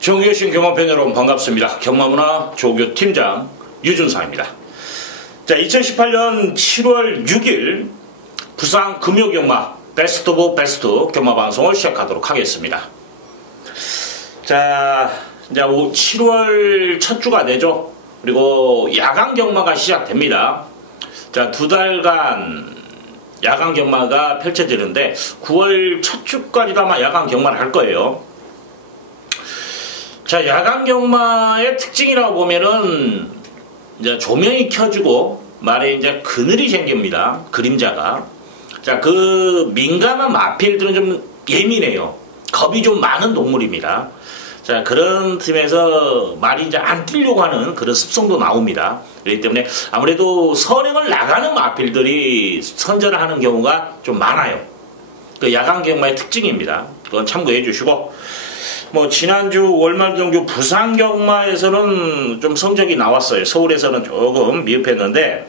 정규신 경마팬 여러분 반갑습니다. 경마문화 조교 팀장 유준상입니다. 자, 2018년 7월 6일 부산 금요경마 베스트 오브 베스트 경마방송을 시작하도록 하겠습니다. 자, 이제 7월 첫 주가 되죠. 그리고 야간 경마가 시작됩니다. 자, 2달간 야간 경마가 펼쳐지는데 9월 첫 주까지도 아마 야간 경마를 할 거예요. 자, 야간 경마의 특징이라고 보면은 이제 조명이 켜지고 말에 이제 그늘이 생깁니다. 그림자가. 자, 그 민감한 마필들은 좀 예민해요. 겁이 좀 많은 동물입니다. 자, 그런 틈에서 말이 이제 안 뛰려고 하는 그런 습성도 나옵니다. 그렇기 때문에 아무래도 선행을 나가는 마필들이 선전을 하는 경우가 좀 많아요. 그 야간 경마의 특징입니다. 그건 참고해 주시고, 뭐 지난주 월말 경주 부산 경마에서는 좀 성적이 나왔어요. 서울에서는 조금 미흡했는데,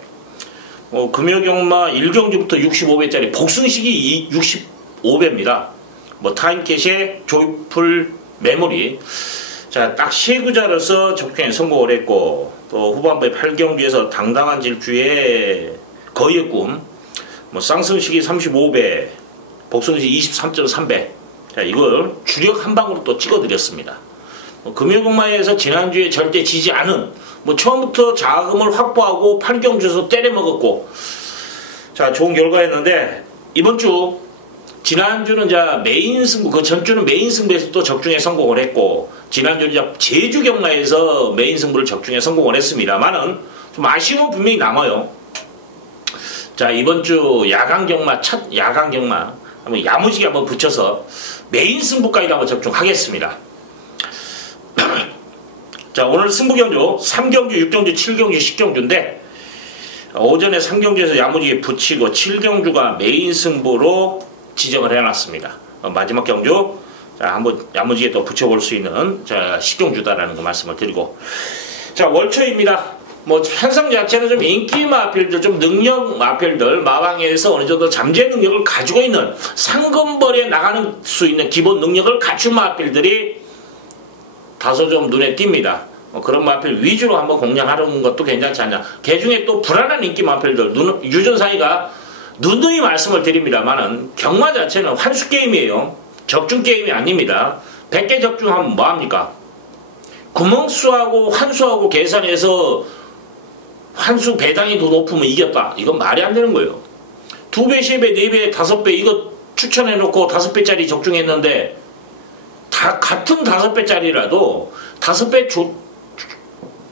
금요 경마 1경주부터 65배짜리 복승식이 65배입니다. 뭐 타임캐시에 조이풀 메모리. 자, 딱 시구자로서 적중에 성공을 했고, 또 후반부에 8경주에서 당당한 질주에 거의의 꿈, 뭐 쌍승식이 35배, 복승식 23.3배. 자, 이걸 주력 한 방으로 또 찍어드렸습니다. 금요경마에서 지난주에 절대 지지 않은, 뭐 처음부터 자금을 확보하고 8경주에서 때려먹었고, 자, 좋은 결과였는데, 이번 주 지난주는 이제 메인 승부, 그 전주는 메인 승부에서 또 적중에 성공을 했고, 지난주는 이제 제주 경마에서 메인 승부를 적중에 성공을 했습니다만은 좀 아쉬움은 분명히 남아요. 자, 이번 주 야간 경마, 첫 야간 경마 한번 야무지게 한번 붙여서 메인 승부까지 한번 적중하겠습니다. 자, 오늘 승부경주 3경주, 6경주, 7경주, 10경주인데 오전에 3경주에서 야무지게 붙이고 7경주가 메인 승부로 지정을 해놨습니다. 마지막 경주, 자, 한번 야무지게 또 붙여볼 수 있는, 자, 10경주다라는 거 말씀을 드리고, 자, 월초입니다. 뭐 현상 자체는 좀 인기 마필들, 좀 능력 마필들, 마방에서 어느 정도 잠재 능력을 가지고 있는, 상금벌이에 나가는 수 있는 기본 능력을 갖춘 마필들이 다소 좀 눈에 띕니다. 그런 마필 위주로 한번 공략하는 것도 괜찮지 않냐. 개중에 또 불안한 인기 마필들, 유전사이가 누누이 말씀을 드립니다만은 경마 자체는 환수 게임이에요. 적중 게임이 아닙니다. 100개 적중하면 뭐합니까? 구멍수하고 환수하고 계산해서 환수 배당이 더 높으면 이겼다. 이건 말이 안 되는 거예요. 2배, 3배, 4배, 5배 이거 추천해놓고 5배짜리 적중했는데 다 같은 5배짜리라도 5배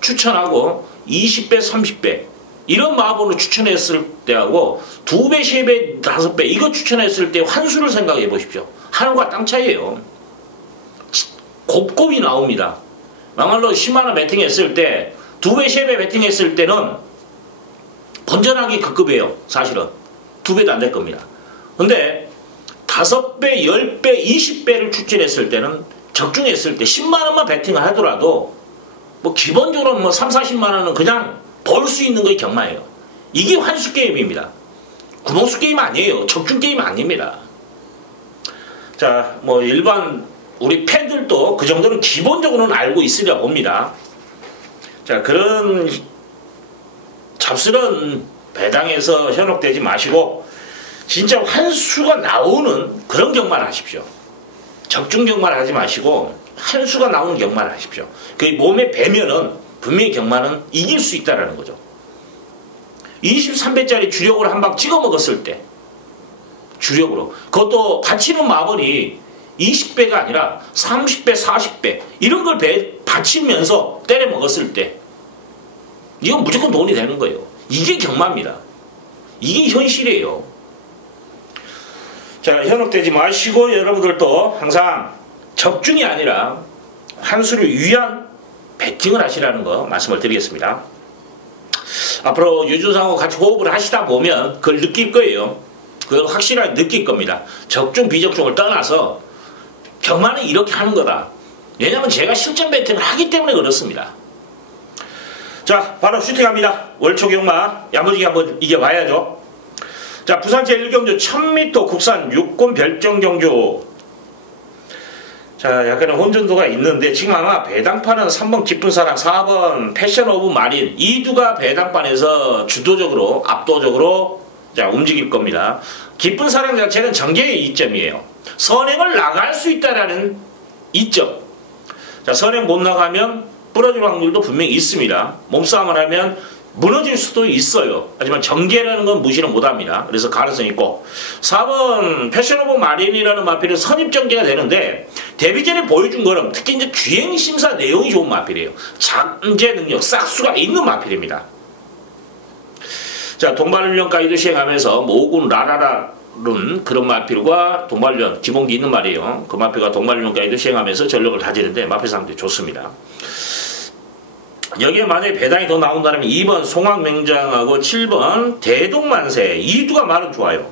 추천하고 20배, 30배 이런 마법으로 추천했을 때하고 2배, 3배, 5배 이거 추천했을 때 환수를 생각해 보십시오. 하늘과 땅 차이예요. 곱곱이 나옵니다. 막말로 10만원 베팅했을 때 2배, 3배 베팅했을 때는 번전하기 급급해요. 사실은 2배도 안 될 겁니다. 근데 5배, 10배, 20배를 추천했을 때는 적중했을 때 10만원만 베팅을 하더라도 뭐 기본적으로 뭐 3, 40만원은 그냥 벌 수 있는 게 경마예요. 이게 환수 게임입니다. 구멍수 게임 아니에요. 적중 게임 아닙니다. 자, 뭐 일반 우리 팬들도 그 정도는 기본적으로는 알고 있으려 봅니다. 자, 그런 잡스런 배당에서 현혹되지 마시고 진짜 환수가 나오는 그런 경마를 하십시오. 적중 경마를 하지 마시고 환수가 나오는 경마를 하십시오. 그 몸에 배면은 분명히 경마는 이길 수 있다는 거죠. 23배짜리 주력으로 한 방 찍어 먹었을 때 주력으로 그것도 받치는 마번이 20배가 아니라 30배, 40배 이런 걸 받치면서 때려 먹었을 때 이건 무조건 돈이 되는 거예요. 이게 경마입니다. 이게 현실이에요. 자, 현혹되지 마시고 여러분들도 항상 적중이 아니라 환수를 위한 배팅을 하시라는 거 말씀을 드리겠습니다. 앞으로 유준상하고 같이 호흡을 하시다 보면 그걸 느낄 거예요. 그걸 확실하게 느낄 겁니다. 적중, 비적중을 떠나서 경마는 이렇게 하는 거다. 왜냐하면 제가 실전 배팅을 하기 때문에 그렇습니다. 자, 바로 슈팅합니다. 월초 경마 야무지게 한번 이겨봐야죠. 자, 부산 제1경주 1000m 국산 6권 별정 경주 자, 약간의 혼전도가 있는데 지금 아마 배당판은 3번 기쁜 사랑, 4번 패션 오브 마린 이 두가 배당판에서 주도적으로 압도적으로 자 움직일 겁니다. 기쁜 사랑 자체는 전개의 이점이에요. 선행을 나갈 수 있다라는 이점. 자, 선행 못 나가면 부러질 확률도 분명히 있습니다. 몸싸움을 하면 무너질 수도 있어요. 하지만 전개라는 건 무시를 못합니다. 그래서 가능성이 있고 4번 패션 오브 마린이라는 마필은 선입전개가 되는데 데뷔 전에 보여준 거는 특히 이제 주행심사 내용이 좋은 마필이에요. 잠재 능력, 싹수가 있는 마필입니다. 자, 동반훈련 가이드 시행하면서 모군 라라라룬 그런 마필과 동반훈련 기본기 있는 말이에요. 그 마필과 동반훈련 가이드 시행하면서 전력을 다지는데 마필 상태 좋습니다. 여기에 만약에 배당이 더 나온다면 2번 송악맹장하고 7번 대동만세 이 두가 말은 좋아요.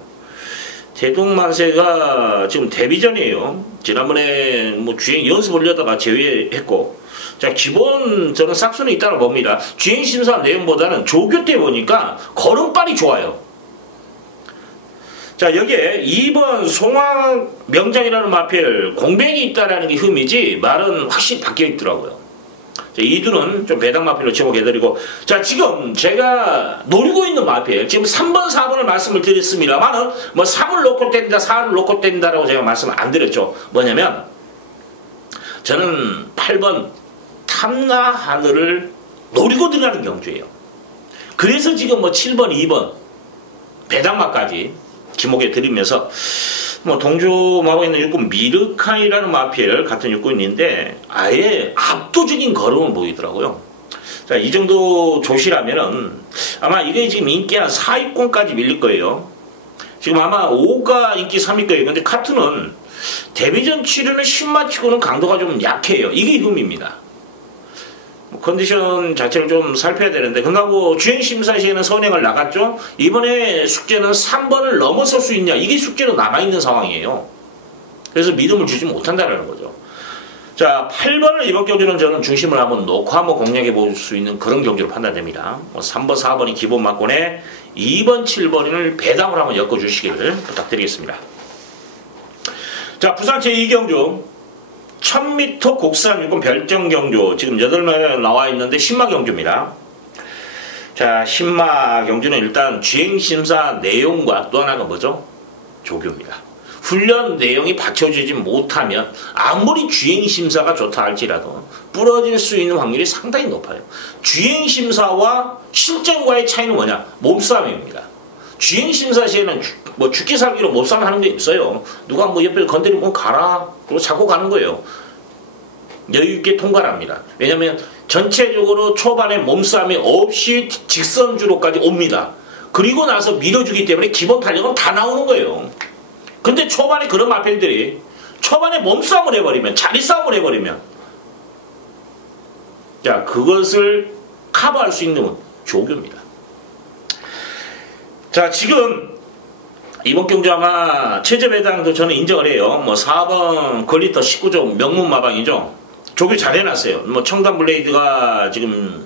대동만세가 지금 데뷔전이에요. 지난번에 뭐 주행 연습을 하려다가 제외했고 자 기본 저는 싹수는 있다고 봅니다. 주행심사 내용보다는 조교 때 보니까 걸음발이 좋아요. 자 여기에 2번 송악명장이라는 마필 공백이 있다라는 게 흠이지 말은 확실히 바뀌어 있더라고요. 이두는 좀 배당 마필로 지목해드리고 자 지금 제가 노리고 있는 마필 지금 3번 4번을 말씀을 드렸습니다만은 뭐 3을 놓고 때린다 4를 놓고 때린다라고 제가 말씀을 안 드렸죠. 뭐냐면 저는 8번 탐나 하늘을 노리고 들어가는 경주예요. 그래서 지금 뭐 7번 2번 배당마까지 지목해 드리면서 뭐 동주마고 있는 육군 미르카이라는 마필 같은 육군인데 아예 압도적인 걸음을 보이더라고요. 자, 이 정도 조시라면은 아마 이게 지금 인기 한 4위권까지 밀릴 거예요. 지금 아마 5가 인기 3위 거예요. 근데 카투는 데뷔전 치료는 10마치고는 강도가 좀 약해요. 이게 흠입니다. 컨디션 자체를 좀 살펴야 되는데 그러고 주행심사 시에는 선행을 나갔죠. 이번에 숙제는 3번을 넘어설 수 있냐 이게 숙제로 남아있는 상황이에요. 그래서 믿음을 주지 못한다는 거죠. 자 8번을 이번 경주는 저는 중심을 한번 놓고 한번 공략해 볼 수 있는 그런 경주로 판단됩니다. 3번 4번이 기본 막권에 2번 7번을 배당으로 한번 엮어주시기를 부탁드리겠습니다. 자 부산 제2경주 1000m 국산 육군 별정 경주 지금 8명 나와 있는데 신마 경주입니다. 자 신마 경주는 일단 주행심사 내용과 또 하나가 뭐죠? 조교입니다. 훈련 내용이 받쳐주지 못하면 아무리 주행심사가 좋다 할지라도 부러질 수 있는 확률이 상당히 높아요. 주행심사와 실전과의 차이는 뭐냐? 몸싸움입니다. 주행심사 시에는 뭐 죽기 살기로 몸싸움 하는 게 없어요. 누가 뭐 옆에 건드리면 가라. 그리고 잡고 가는 거예요. 여유있게 통과를 합니다. 왜냐면 전체적으로 초반에 몸싸움이 없이 직선주로까지 옵니다. 그리고 나서 밀어주기 때문에 기본 탄력은 다 나오는 거예요. 근데 초반에 그런 마필들이 초반에 몸싸움을 해버리면 자리 싸움을 해버리면 자 그것을 커버할 수 있는 조교입니다. 자 지금 이번 경주 아마 최저 배당도 저는 인정을 해요. 뭐 4번 걸리터 19조 명문 마방이죠. 조교 잘 해놨어요. 뭐 청담 블레이드가 지금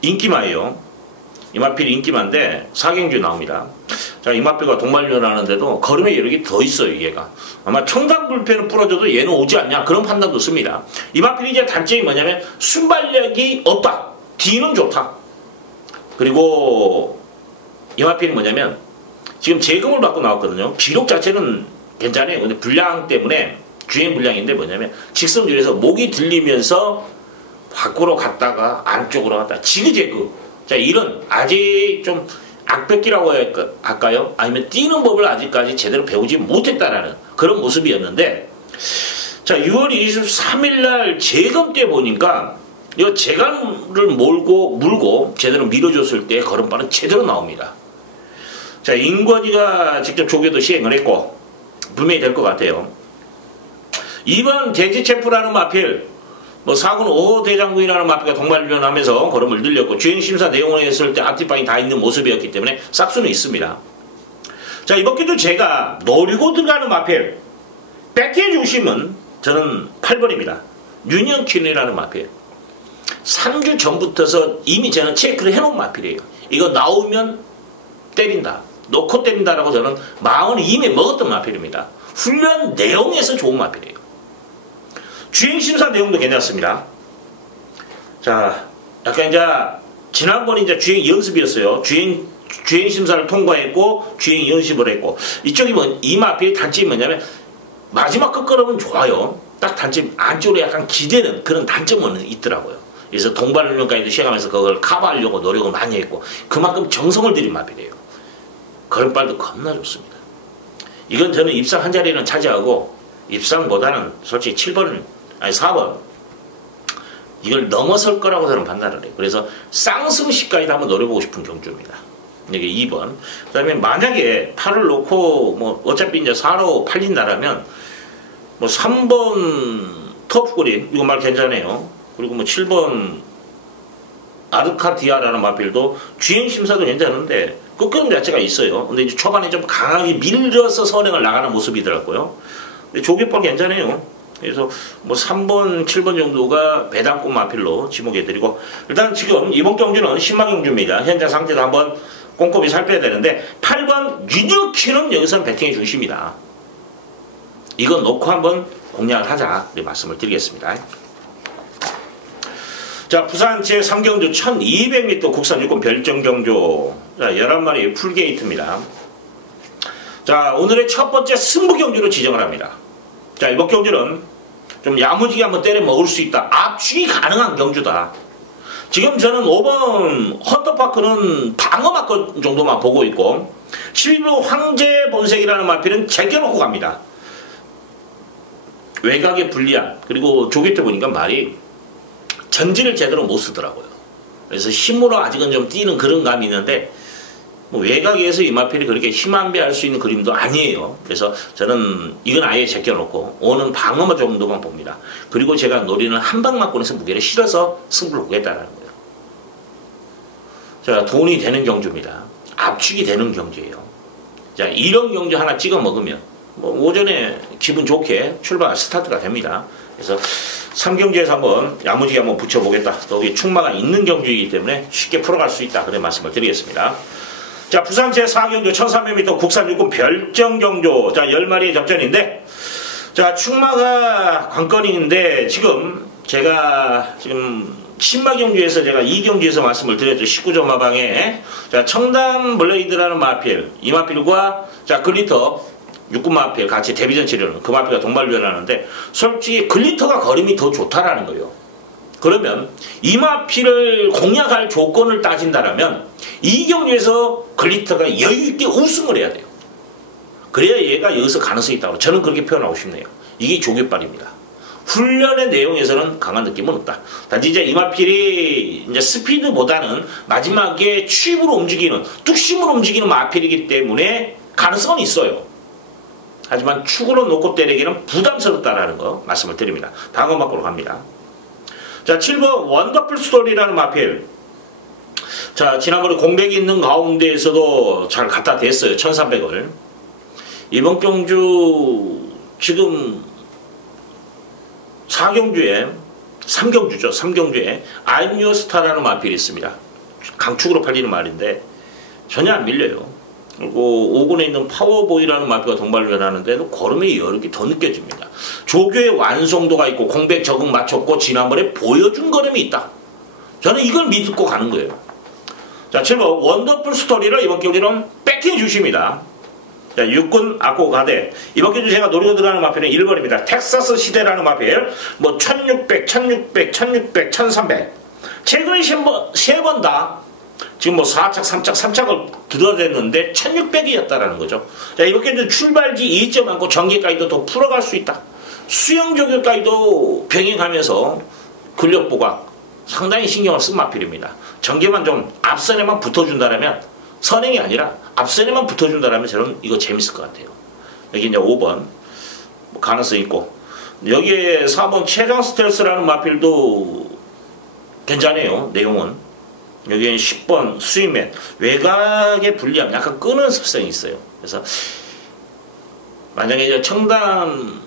인기마예요. 이마필이 인기마인데 4경주 나옵니다. 자 이마필과 동반훈련 하는데도 걸음의 여력이 더 있어요. 얘가 아마 청담 불펜은 부러져도 얘는 오지 않냐 그런 판단도 씁니다. 이마필이 이제 단점이 뭐냐면 순발력이 없다. 뒤는 좋다. 그리고 이마필이 뭐냐면 지금 재검을 받고 나왔거든요. 기록 자체는 괜찮아요. 근데 불량 때문에 주행 불량인데 뭐냐면 직선줄에서 목이 들리면서 밖으로 갔다가 안쪽으로 갔다 지그재그. 자 이런 아직 좀 악백기라고 할까요? 아니면 뛰는 법을 아직까지 제대로 배우지 못했다라는 그런 모습이었는데 자 6월 23일날 재검 때 보니까 이 재간을 물고 제대로 밀어줬을 때 걸음발은 제대로 나옵니다. 자 인권이가 직접 조교도 시행을 했고 분명히 될 것 같아요. 2번 대지챔프라는 마필 뭐 4군 5호 대장군이라는 마필과 동반훈련하면서 걸음을 늘렸고 주행심사 내용을 했을 때 앞뒷방이 다 있는 모습이었기 때문에 싹수는 있습니다. 자 이번 기도 제가 노리고 들어가는 마필 백티의 중심은 저는 8번입니다. 윤영춘이라는 마필 3주 전부터서 이미 저는 체크를 해놓은 마필이에요. 이거 나오면 때린다. 놓고 때린다라고 저는 마음을 이미 먹었던 마필입니다. 훈련 내용에서 좋은 마필이에요. 주행심사 내용도 괜찮습니다. 자, 약간 이제 지난번에 이제 주행 연습이었어요. 주행심사를 통과했고 주행 연습을 했고, 이쪽이 이 마필의 단점이 뭐냐면 마지막 끝걸음은 좋아요. 딱 단점, 안쪽으로 약간 기대는 그런 단점은 있더라고요. 그래서 동반훈련까지도 시행하면서 그걸 커버하려고 노력을 많이 했고, 그만큼 정성을 들인 마필이에요. 걸음발도 겁나 좋습니다. 이건 저는 입상 한 자리는 차지하고, 입상보다는 솔직히 7번, 아니 4번, 이걸 넘어설 거라고 저는 판단을 해요. 그래서 쌍승시까지도 한번 노려보고 싶은 경주입니다. 여기 2번. 그 다음에 만약에 8을 놓고, 뭐, 어차피 이제 4로 팔린다라면, 뭐 3번 터프그린, 이거 말 괜찮아요. 그리고 뭐 7번 아르카디아라는 마필도 주행심사도 괜찮은데, 끝걸음 자체가 있어요. 근데 이제 초반에 좀 강하게 밀려서 선행을 나가는 모습이더라고요. 근데 조개볼 괜찮아요. 그래서 뭐 3번, 7번 정도가 배당권 마필로 지목해드리고, 일단 지금 이번 경주는 신마 경주입니다. 현재 상태도 한번 꼼꼼히 살펴야 되는데, 8번 유니어키는 여기서는 배팅의 중심이다. 이거 놓고 한번 공략을 하자, 이렇게 말씀을 드리겠습니다. 자, 부산 제3경주 1200m 국산 유권 별정경주. 자, 11마리 풀게이트입니다. 자, 오늘의 첫 번째 승부경주로 지정을 합니다. 자, 이번 경주는 좀 야무지게 한번 때려 먹을 수 있다. 압축이 가능한 경주다. 지금 저는 5번 헌터파크는 방어마크 정도만 보고 있고, 11번 황제본색이라는 마필은 제껴놓고 갑니다. 외곽에 불리한, 그리고 조개때 보니까 말이 전진을 제대로 못 쓰더라고요. 그래서 힘으로 아직은 좀 뛰는 그런 감이 있는데, 뭐 외곽에서 이 마필이 그렇게 힘안배할 수 있는 그림도 아니에요. 그래서 저는 이건 아예 제껴놓고 오는 방어마 정도만 봅니다. 그리고 제가 노리는 한방막권에서 무게를 실어서 승부를 보겠다는 거예요. 자, 돈이 되는 경주입니다. 압축이 되는 경주예요. 자, 이런 경주 하나 찍어 먹으면 뭐 오전에 기분 좋게 출발 스타트가 됩니다. 그래서 3경주에서 한번 야무지게 한번 붙여보겠다. 여기 충마가 있는 경주이기 때문에 쉽게 풀어갈 수 있다. 그런 말씀을 드리겠습니다. 자, 부산 제4경주 1300m 국산 육군 별정경주. 자, 10마리의 접전인데, 자, 충마가 관건인데, 제가 신마경주에서 제가 2경주에서 말씀을 드렸죠. 19점 마방에. 자, 청담 블레이드라는 마필, 이 마필과, 자, 글리터, 육군 마필 같이 데뷔전 치료는 그 마필과 동반훈련하는데, 솔직히 글리터가 걸음이 더 좋다라는 거예요. 그러면 이 마필을 공략할 조건을 따진다라면 이 경주에서 글리터가 여유있게 우승을 해야 돼요. 그래야 얘가 여기서 가능성이 있다고 저는 그렇게 표현하고 싶네요. 이게 조개빨입니다. 훈련의 내용에서는 강한 느낌은 없다. 단지 이제 이 마필이 이제 스피드보다는 마지막에 추입으로 움직이는, 뚝심으로 움직이는 마필이기 때문에 가능성은 있어요. 하지만 축으로 놓고 때리기는 부담스럽다라는 거 말씀을 드립니다. 방어막으로 갑니다. 자, 7번 원더풀 스토리라는 마필. 자, 지난번에 공백이 있는 가운데에서도 잘 갖다 댔어요. 1300을. 이번 경주 지금 4경주에 3경주에 I'm Your Star라는 마필이 있습니다. 강축으로 팔리는 말인데 전혀 안 밀려요. 그리고 5군에 있는 파워보이라는 마필과 동반을 하는데도 걸음의 여력이 더 느껴집니다. 조교의 완성도가 있고 공백 적응 맞췄고 지난번에 보여준 걸음이 있다. 저는 이걸 믿고 가는 거예요. 자, 7번 원더풀 스토리를 이번 경기는 배팅 주십니다. 자, 육군 악고 가대. 이번 경기 제가 노리고 들어가는 마필은 1번입니다. 텍사스 시대라는 마필. 뭐 1600, 1600, 1600, 1300. 최근에 3번 다 지금 뭐 4착, 3착, 3착을 들어댔는데 1600이었다라는 거죠. 자, 이렇게 출발지 2점 안고 전개까지도 더 풀어갈 수 있다. 수영 조교까지도 병행하면서 근력 보강 상당히 신경을 쓴 마필입니다. 전개만 좀 앞선에만 붙어준다라면, 선행이 아니라 앞선에만 붙어준다라면 저는 이거 재밌을 것 같아요. 여기 이제 5번 뭐 가능성 있고, 여기에 4번 최강 스텔스라는 마필도 괜찮아요. 내용은. 여기는 10번 스위맨, 외곽에 불리함, 약간 끄는 습성이 있어요. 그래서 만약에 이제 청담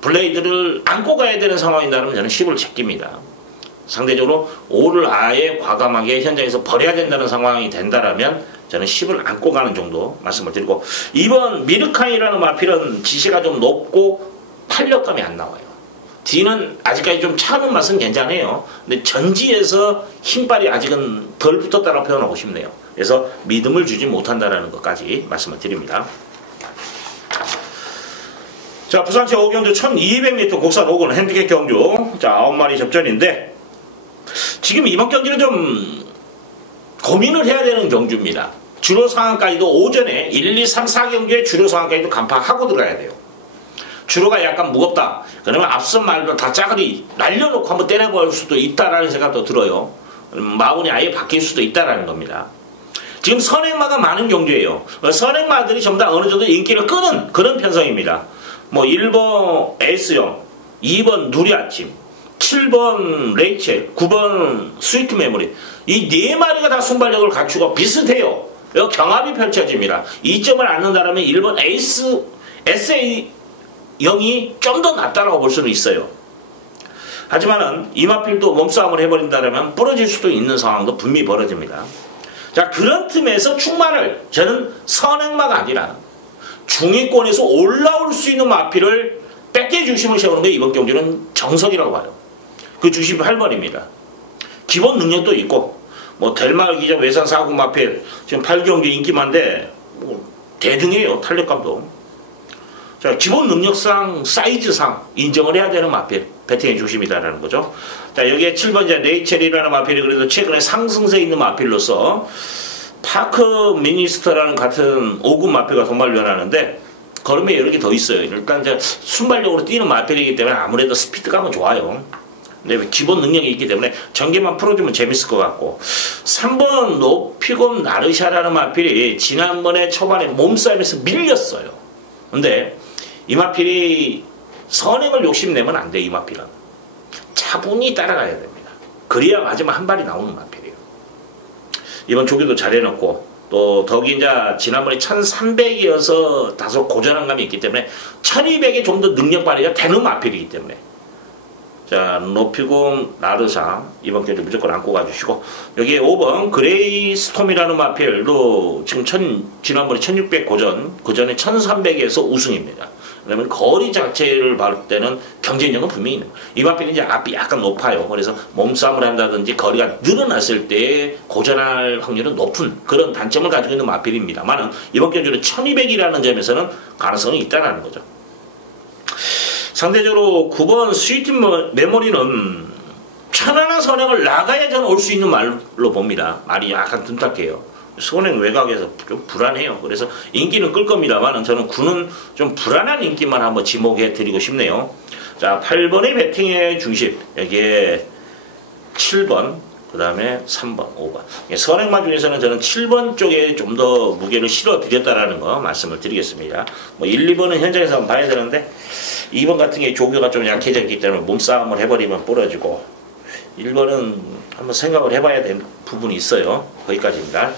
블레이드를 안고 가야 되는 상황이라면 저는 10을 제낍니다. 상대적으로 5를 아예 과감하게 현장에서 버려야 된다는 상황이 된다라면 저는 10을 안고 가는 정도 말씀을 드리고, 2번 미르카이라는 마필은 지시가 좀 높고 탄력감이 안 나와요. 뒤는 아직까지 좀 차는 맛은 괜찮아요. 근데 전지에서 힘빨이 아직은 덜 붙었다고 표현하고 싶네요. 그래서 믿음을 주지 못한다는 것까지 말씀을 드립니다. 자, 부산시 오경주 1200m 국산 5군 핸디캡 경주. 자, 9마리 접전인데, 지금 이번 경기는 좀 고민을 해야 되는 경주입니다. 주로 상황까지도 오전에 1, 2, 3, 4경기에 주로 상황까지도 간파하고 들어가야 돼요. 주로가 약간 무겁다. 그러면 앞선 말도 다 짜그리 날려놓고 한번 때려볼 수도 있다라는 생각도 들어요. 마운이 아예 바뀔 수도 있다라는 겁니다. 지금 선행마가 많은 경주예요. 선행마들이 전부 다 어느 정도 인기를 끄는 그런 편성입니다. 뭐 1번 에이스형, 2번 누리아침, 7번 레이첼, 9번 스위트 메모리, 이 네 마리가 다 순발력을 갖추고 비슷해요. 경합이 펼쳐집니다. 이점을 않는다면 1번 에이스 SA0이 좀 더 낫다라고 볼 수는 있어요. 하지만은 이마필도 몸싸움을 해버린다면 부러질 수도 있는 상황도 분명히 벌어집니다. 자, 그런 틈에서 충만을 저는 선행마가 아니라 중위권에서 올라올 수 있는 마필을 뺏게 중심을 세우는 게 이번 경주는 정석이라고 봐요. 그 중심이 8번입니다. 기본 능력도 있고, 뭐 델마르 기자 외산 4군 마필 지금 8경기 인기만데 뭐 대등해요. 탄력감도. 자, 기본 능력상 사이즈상 인정을 해야 되는 마필, 배팅의 중심이다라는 거죠. 자, 여기에 7번 이제 레이첼이라는 마필이 그래도 최근에 상승세에 있는 마필로서 파크 미니스터라는 같은 5군 마필과 동반련하는데 걸음에 여러 개 더 있어요. 일단 이제 순발력으로 뛰는 마필이기 때문에 아무래도 스피드감은 좋아요. 근데 기본 능력이 있기 때문에 전개만 풀어주면 재밌을 것 같고, 3번 노피곰 나르샤라는 마필이 지난번에 초반에 몸싸움에서 밀렸어요. 근데 이 마필이 선행을 욕심내면 안 돼. 이 마필은 차분히 따라가야 됩니다. 그래야 마지막 한 발이 나오는 마필이에요. 이번 조교도 잘해놓고, 또 덕이 이제 지난번에 1300이어서 다소 고전한 감이 있기 때문에 1200에 좀 더 능력 발휘가 되는 마필이기 때문에, 자, 노피곰 나르사 이번 경기 무조건 안고 가주시고, 여기에 5번 그레이 스톰이라는 마필도 지금 지난번에 1600 고전, 그 전에 1300에서 우승입니다. 그러면 거리 자체를 볼 때는 경쟁력은 분명히 있는 거예요. 이 마필은 이제 앞이 약간 높아요. 그래서 몸싸움을 한다든지 거리가 늘어났을 때 고전할 확률은 높은 그런 단점을 가지고 있는 마필입니다만, 이번 경주는 1200이라는 점에서는 가능성이 있다는 거죠. 상대적으로 9번 스위트 메모리는 편안한 선행을 나가야 저는 올 수 있는 말로 봅니다. 말이 약간 둔탁해요. 선행 외곽에서 좀 불안해요. 그래서 인기는 끌 겁니다만 저는 9는 좀 불안한 인기만 한번 지목해 드리고 싶네요. 자, 8번의 배팅의 중심, 여기에 7번, 그 다음에 3번, 5번. 선행마 중에서는 저는 7번 쪽에 좀 더 무게를 실어 드렸다라는 거 말씀을 드리겠습니다. 뭐 1, 2번은 현장에서 한번 봐야 되는데, 2번 같은 게 조교가 좀 약해져 있기 때문에 몸싸움을 해버리면 부러지고, 1번은 한번 생각을 해봐야 될 부분이 있어요. 거기까지입니다.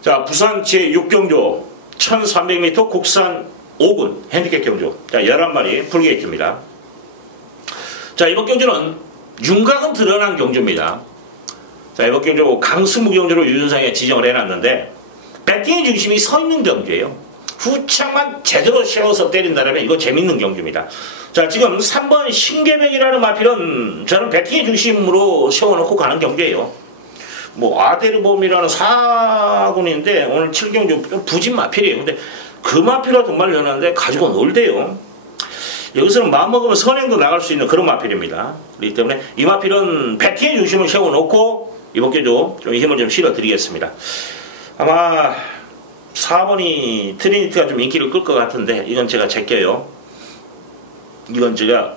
자, 부산 제6경주 1300m 국산 5군 핸디캡 경주. 자, 11마리 풀게이트입니다. 자, 이번 경주는 윤곽은 드러난 경주입니다. 자, 이번 경주 강승무 경주로 유준상에 지정을 해놨는데, 배팅의 중심이 서 있는 경주예요. 후창만 제대로 세워서 때린다면 이거 재밌는 경주입니다. 자, 지금 3번 신계백이라는 마필은 저는 배팅의 중심으로 세워놓고 가는 경주예요. 뭐 아데르봄이라는 4군인데 오늘 7경주 부진 마필이에요. 근데 그 마필과 정말 연하는데 가지고 놀대요. 여기서는 마음먹으면 선행도 나갈 수 있는 그런 마필입니다. 그렇기 때문에 이 마필은 배팅의 중심을 세워놓고 이번 경주 좀 힘을 좀 실어드리겠습니다. 아마 4번이 트리니티가 좀 인기를 끌 것 같은데 이건 제가 제껴요. 이건 제가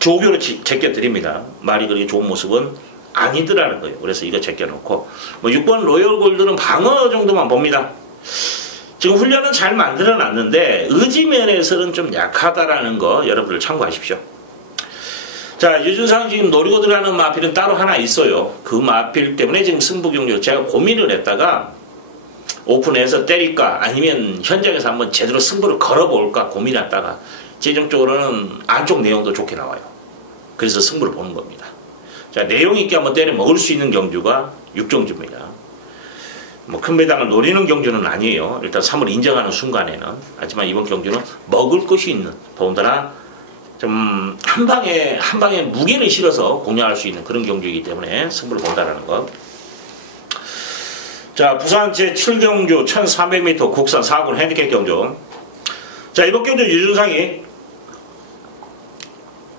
조교로 제껴드립니다. 말이 그렇게 좋은 모습은 아니더라는 거예요. 그래서 이거 제껴놓고, 뭐 6번 로열 골드는 방어 정도만 봅니다. 지금 훈련은 잘 만들어놨는데 의지면에서는 좀 약하다라는 거 여러분들 참고하십시오. 자, 유준상 지금 노리고 들어가는 마필은 따로 하나 있어요. 그 마필 때문에 지금 승부경주 제가 고민을 했다가 오픈해서 때릴까 아니면 현장에서 한번 제대로 승부를 걸어볼까 고민했다가 최종적으로는 안쪽 내용도 좋게 나와요. 그래서 승부를 보는 겁니다. 자, 내용 있게 한번 때려 먹을 수 있는 경주가 6경주입니다. 뭐 큰 배당을 노리는 경주는 아니에요. 일단 3을 인정하는 순간에는. 하지만 이번 경주는 먹을 것이 있는, 더군다나 좀 한 방에 무게를 실어서 공략할 수 있는 그런 경주이기 때문에 승부를 본다라는 것. 자, 부산 제7경주 1300m 국산 4군 핸디캡 경주. 자, 이번 경주 유준상이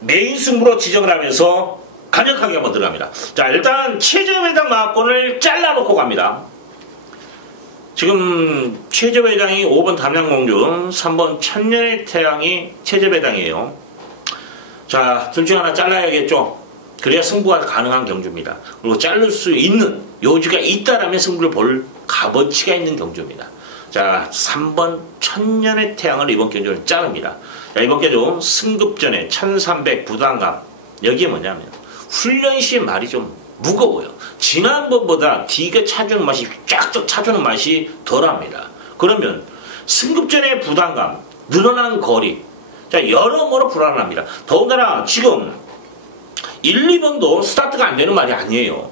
메인 승부로 지정을 하면서 강력하게 한번 들어갑니다. 자, 일단 최저배당 마건을 잘라놓고 갑니다. 지금 최저배당이 5번 담양공주, 3번 천년의 태양이 최저배당이에요. 자, 둘 중 하나 잘라야겠죠. 그래야 승부가 가능한 경주입니다. 그리고 자를 수 있는 요지가 있다라면 승부를 볼 값어치가 있는 경주입니다. 자, 3번 천년의 태양을 이번 경주는 자릅니다. 자, 이번 경주 승급전에 1300 부담감. 여기에 뭐냐면 훈련 시에 말이 좀 무거워요. 지난번보다 뒤가 차주는 맛이 쫙쫙 차주는 맛이 덜합니다. 그러면 승급전의 부담감, 늘어난 거리, 자, 여러모로 불안합니다. 더군다나 지금 1, 2번도 스타트가 안 되는 말이 아니에요.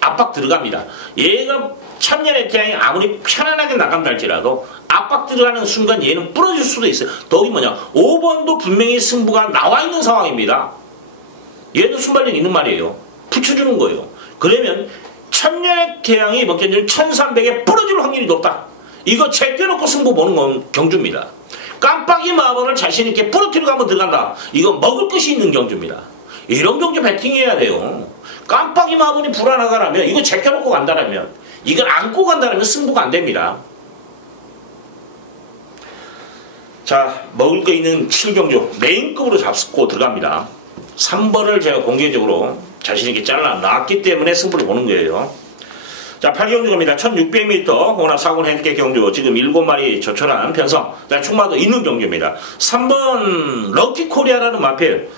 압박 들어갑니다. 얘가 천년의 태양이 아무리 편안하게 나간다 할지라도 압박 들어가는 순간 얘는 부러질 수도 있어요. 더욱이 뭐냐, 5번도 분명히 승부가 나와 있는 상황입니다. 얘도 순발력 있는 말이에요. 붙여주는 거예요. 그러면 천년의 태양이 이번 경주는 1300에 부러질 확률이 높다. 이거 제껴놓고 승부 보는 건 경주입니다. 깜빡이 마법을 자신있게 부러뜨리고 한번 들어간다. 이거 먹을 것이 있는 경주입니다. 이런 경주 배팅해야 돼요. 깜빡이 마법이 불안하다라면, 이거 제껴놓고 간다라면, 이걸 안고 간다라면 승부가 안 됩니다. 자, 먹을 거 있는 7경주 메인급으로 잡고 들어갑니다. 3번을 제가 공개적으로 자신있게 잘라놨기 때문에 승부를 보는 거예요. 자, 8경주 갑니다. 1600m 호나 4군 핸디캡 경주. 지금 7마리 조촐한 편성. 자, 충마도 있는 경주입니다. 3번 럭키코리아라는 마필.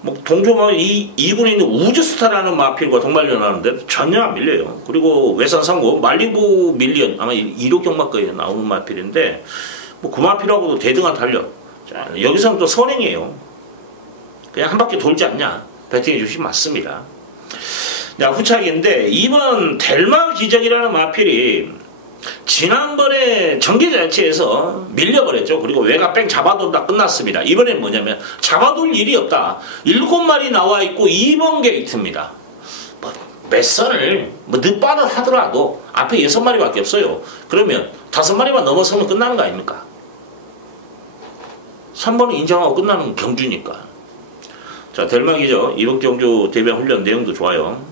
뭐 동조마을 2군에 있는 우주스타라는 마필과 동반련 하는데 전혀 안 밀려요. 그리고 외산 상고 말리부 밀리언, 아마 1호 경마거에 나오는 마필인데 뭐 그 마필하고도 대등한 탄력. 자, 여기서는 또 선행이에요. 그냥 한 바퀴 돌지 않냐. 배팅해 주시면 맞습니다. 자, 후착인데 2번 델마 기적이라는 마필이 지난번에 전개자체에서 밀려버렸죠. 그리고 외가 뺑 잡아돈다 끝났습니다. 이번엔 뭐냐면 잡아둘 일이 없다. 7마리 나와 있고 2번 게이트입니다. 몇 선을 늦바듯 하더라도 앞에 6마리밖에 없어요. 그러면 5마리만 넘어서면 끝나는 거 아닙니까? 3번은 인정하고 끝나는 경주니까. 자, 델마 기적 이번 경주 대변 훈련 내용도 좋아요.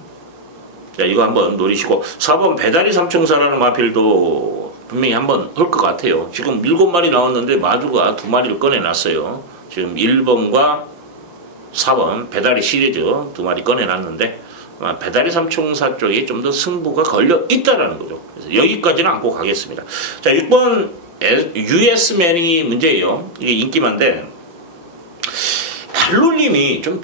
자, 이거 한번 노리시고 4번 배다리 삼총사라는 마필도 분명히 한번 할 것 같아요. 지금 7마리 나왔는데 마주가 2마리를 꺼내놨어요. 지금 1번과 4번 배다리 시리즈 2마리 꺼내놨는데 배다리 삼총사 쪽에 좀 더 승부가 걸려 있다라는 거죠. 그래서 여기까지는 안고 가겠습니다. 자, 6번 US맨이 문제예요. 이게 인기만데 발놀림이 좀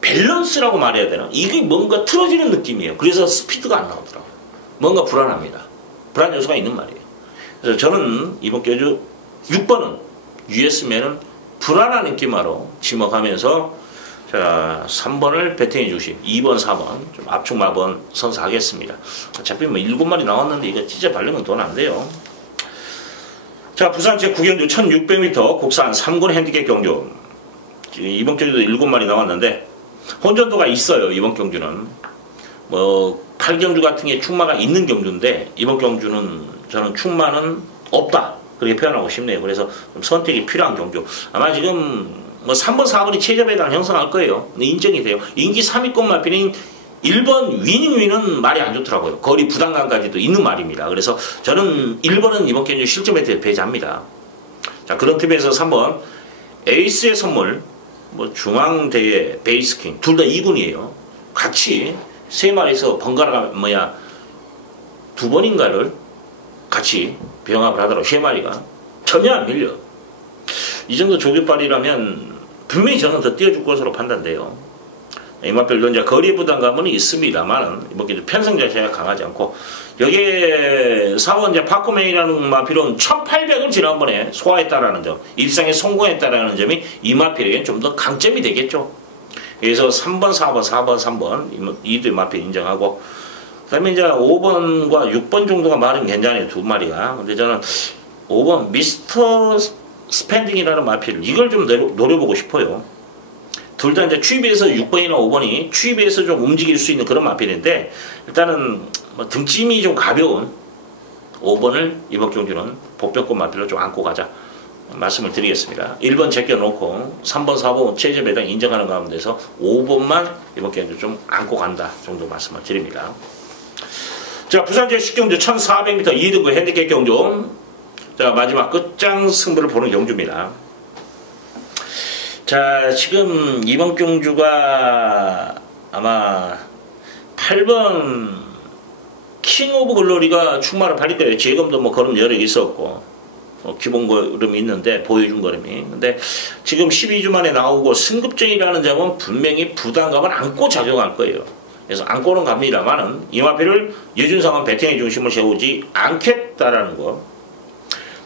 밸런스라고 말해야 되나? 이게 뭔가 틀어지는 느낌이에요. 그래서 스피드가 안 나오더라고요. 뭔가 불안합니다. 불안 요소가 있는 말이에요. 그래서 저는 이번 경주 6번은 US맨은 불안한 느낌으로 지목하면서 자, 3번을 배팅해 주신 2번, 4번 좀 압축 마번 선사하겠습니다. 어차피 뭐 7마리 나왔는데 이거 진짜 발령은 돈 안 돼요. 자, 부산 제9경주 1600m 국산 3군 핸디캡 경주. 지금 이번 경주도 7마리 나왔는데 혼전도가 있어요. 이번 경주는 뭐 8경주 같은 게 충마가 있는 경주인데 이번 경주는 저는 충마는 없다 그렇게 표현하고 싶네요. 그래서 좀 선택이 필요한 경주. 아마 지금 뭐 3번, 4번이 최저배당 형성할 거예요. 인정이 돼요. 인기 3위권 마필인 1번 위닝위는 말이 안 좋더라고요. 거리 부담감까지도 있는 말입니다. 그래서 저는 1번은 이번 경주 실점 혜택 배제합니다. 자, 그런 팀에서 3번 에이스의 선물 뭐 중앙대회 베이스킹 둘 다 2군이에요. 같이 3마리에서 번갈아가 2번인가를 같이 병합을 하더라고. 3마리가 전혀 안 밀려. 이 정도 조교빨이라면 분명히 저는 더 뛰어줄 것으로 판단돼요. 이마필도 이제 거리 부담감은 있습니다만 이번 경주 편성 자체가 강하지 않고 여기에 4번 이제 파코맨이라는 마필은 1800을 지난번에 소화했다라는 점, 입상에 성공했다라는 점이 이 마필에게는 좀 더 강점이 되겠죠. 그래서 3번, 4번, 4번, 3번 이두 마필 인정하고 그 다음에 이제 5번과 6번 정도가 말은 괜찮아요. 2마리가. 근데 저는 5번 미스터 스펜딩이라는 마필 이걸 좀 노려보고 싶어요. 둘 다 이제 추입에서 6번이나 5번이 추입에서 좀 움직일 수 있는 그런 마필인데 일단은 뭐 등짐이 좀 가벼운 5번을 이번 경주는 보편권 마필로 좀 안고 가자 말씀을 드리겠습니다. 1번 제껴놓고 3번, 4번 최저 배당 인정하는 가운데서 5번만 이번 경주 좀 안고 간다 정도 말씀을 드립니다. 자, 부산 제10경주 1400m 2등급 핸디캡 경주. 자, 마지막 끝장 승부를 보는 경주입니다. 자, 지금 이번 경주가 아마 8번 킹 오브 글로리가 충마를 팔릴 거예요. 지금도 뭐 걸음 여러 개 있었고 기본 걸음이 있는데 보여준 걸음이. 근데 지금 12주 만에 나오고 승급전이라는 점은 분명히 부담감을 안고 작용할 거예요. 그래서 안고는 갑니다만은 이 마필을 유준상은 배팅의 중심을 세우지 않겠다라는 거.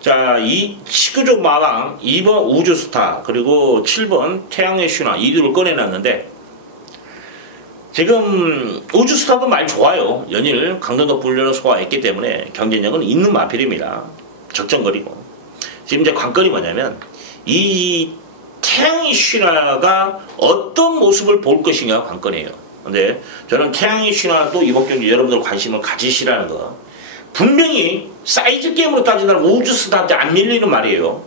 자, 이 19조 마왕 2번 우주스타 그리고 7번 태양의 슈나 이두를 꺼내놨는데 지금 우주스타도 말 좋아요. 연일 강등급 훈련을 소화했기 때문에 경쟁력은 있는 마필입니다. 적정거리고. 지금 이제 관건이 뭐냐면 이 태양의 슈나가 어떤 모습을 볼 것이냐 관건이에요. 근데 저는 태양의 슈나도 이번 경기 여러분들 관심을 가지시라는 거. 분명히 사이즈 게임으로 따진다면 우주스타한테 안 밀리는 말이에요.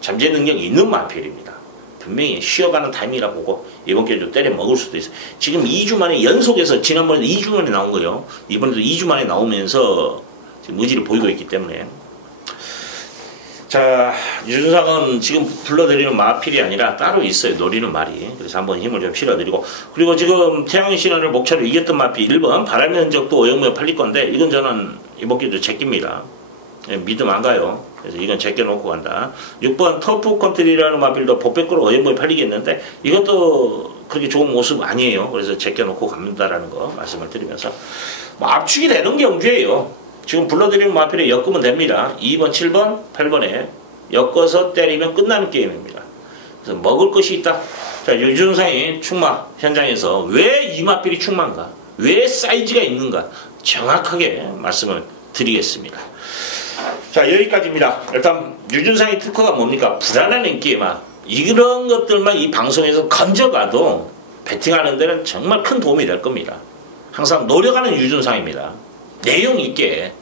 잠재 능력이 있는 마필입니다. 분명히 쉬어가는 타이밍이라 보고 이번 경기도 때려 먹을 수도 있어요. 지금 2주 만에 연속해서 지난번에도 2주 만에 나온 거예요. 이번에도 2주 만에 나오면서 지금 의지를 보이고 있기 때문에 자, 유준상은 지금 불러드리는 마필이 아니라 따로 있어요. 노리는 말이. 그래서 한번 힘을 좀 실어드리고. 그리고 지금 태양의 신화를 목차로 이겼던 마필 1번 바람의 흔적도 오영무에 팔릴 건데 이건 저는 이번 기도 제낍니다. 믿음 안 가요. 그래서 이건 제껴놓고 간다. 6번 터프 컨트리라는 마필도 보백으로 오영무에 팔리겠는데 이것도 그렇게 좋은 모습 아니에요. 그래서 제껴놓고 갑니다라는 거 말씀을 드리면서 뭐 압축이 되는 경주예요. 지금 불러드리는 마필에 엮으면 됩니다. 2번, 7번, 8번에 엮어서 때리면 끝나는 게임입니다. 그래서 먹을 것이 있다. 자, 유준상이 충마 현장에서 왜 이 마필이 충마인가? 왜 사이즈가 있는가? 정확하게 말씀을 드리겠습니다. 자, 여기까지입니다. 일단 유준상의 특허가 뭡니까? 불안한 인기에만 이런 것들만 이 방송에서 건져가도 배팅하는 데는 정말 큰 도움이 될 겁니다. 항상 노력하는 유준상입니다. 내용 있게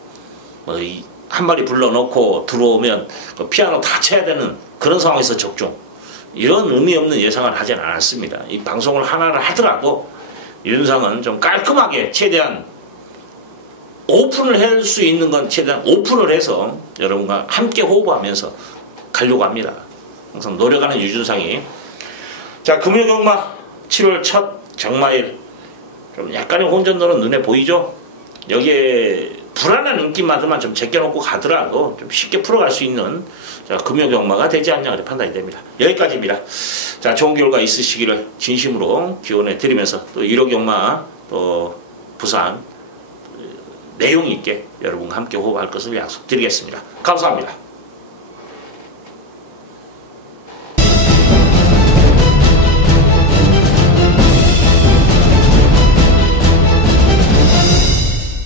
한 마리 불러놓고 들어오면 피아노 다 쳐야 되는 그런 상황에서 적중. 이런 의미 없는 예상을 하지는 않았습니다. 이 방송을 하나를 하더라도 유준상은 좀 깔끔하게 최대한 오픈을 할 수 있는 건 최대한 오픈을 해서 여러분과 함께 호흡하면서 가려고 합니다. 항상 노력하는 유준상이. 자, 금요경마 7월 첫 정마일 좀 약간의 혼전도는 눈에 보이죠? 여기에 불안한 인기마저만 좀 제껴놓고 가더라도 좀 쉽게 풀어갈 수 있는 금요경마가 되지 않냐 그렇게 판단이 됩니다. 여기까지입니다. 자, 좋은 결과 있으시기를 진심으로 기원해 드리면서 또 1호 경마 또 부산 내용 있게 여러분과 함께 호흡할 것을 약속드리겠습니다. 감사합니다.